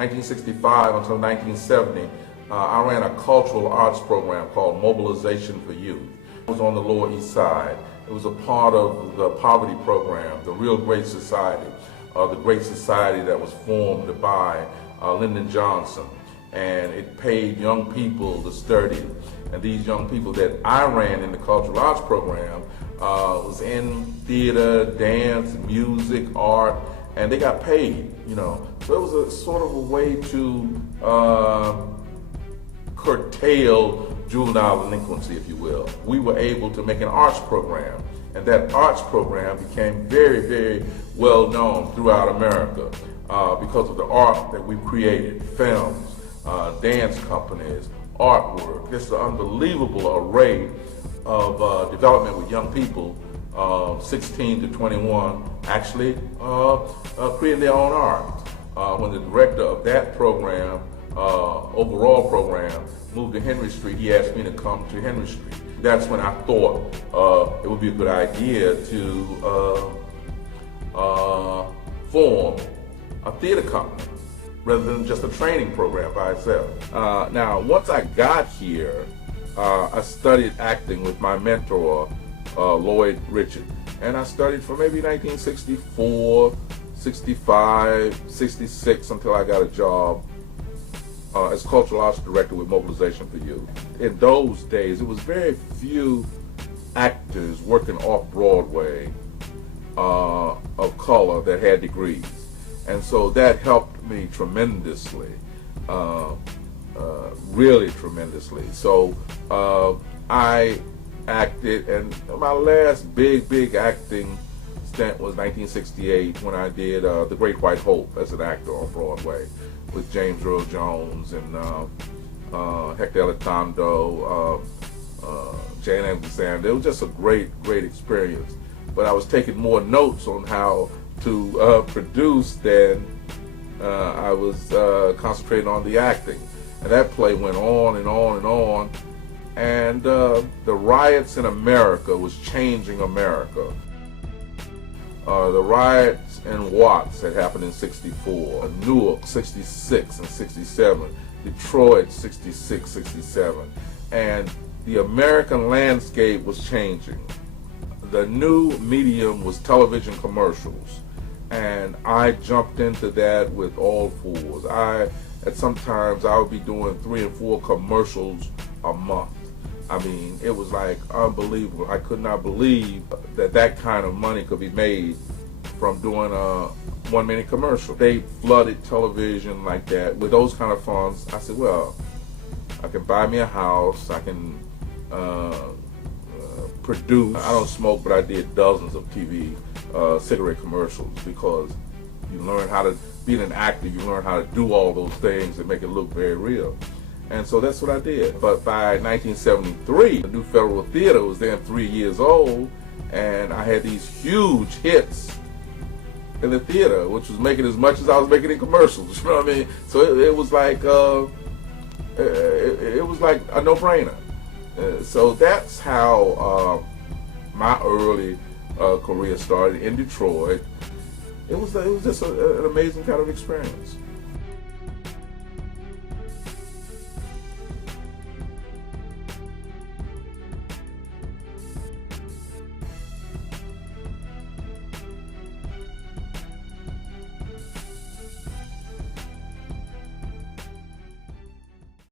1965 until 1970, I ran a cultural arts program called Mobilization for Youth. It was on the Lower East Side. It was a part of the poverty program, the Real Great Society, the Great Society that was formed by Lyndon Johnson. And it paid young people to study. And these young people that I ran in the cultural arts program was in theater, dance, music, art, and they got paid, you know. So it was a sort of a way to curtail juvenile delinquency, if you will. We were able to make an arts program, and that arts program became very, very well known throughout America because of the art that we created, films, dance companies, artwork. This is an unbelievable array of development with young people, 16 to 21, actually creating their own art. When the director of that program, overall program, moved to Henry Street, he asked me to come to Henry Street. That's when I thought it would be a good idea to form a theater company rather than just a training program by itself. Now, once I got here, I studied acting with my mentor, Lloyd Richard. And I studied from maybe 1964, 65, 66 until I got a job as cultural arts director with Mobilization for Youth. In those days, it was very few actors working off-Broadway of color that had degrees. And so that helped me tremendously, really tremendously. So I acted, and my last big acting stint was 1968 when I did The Great White Hope as an actor on Broadway with James Earl Jones and Hector Elizondo, Jane Alexander. It was just a great experience. But I was taking more notes on how to produce than I was concentrating on the acting. And that play went on and on and on. And the riots in America was changing America. The riots in Watts had happened in 64, Newark 66 and 67, Detroit 66, 67. And the American landscape was changing. The new medium was television commercials. And I jumped into that with all fours. Sometimes I would be doing 3 and 4 commercials a month. I mean, it was like unbelievable. I could not believe that kind of money could be made from doing a 1-minute commercial. They flooded television like that with those kind of funds. I said, well, I can buy me a house. I can produce. I don't smoke, but I did dozens of TV cigarette commercials because you learn how to, being an actor, you learn how to do all those things and make it look very real. And so that's what I did. But by 1973, the new Federal Theater was then 3 years old, and I had these huge hits in the theater, which was making as much as I was making in commercials. You know what I mean? So it was like it was like a no-brainer. So that's how my early career started in Detroit. It was just an amazing kind of experience.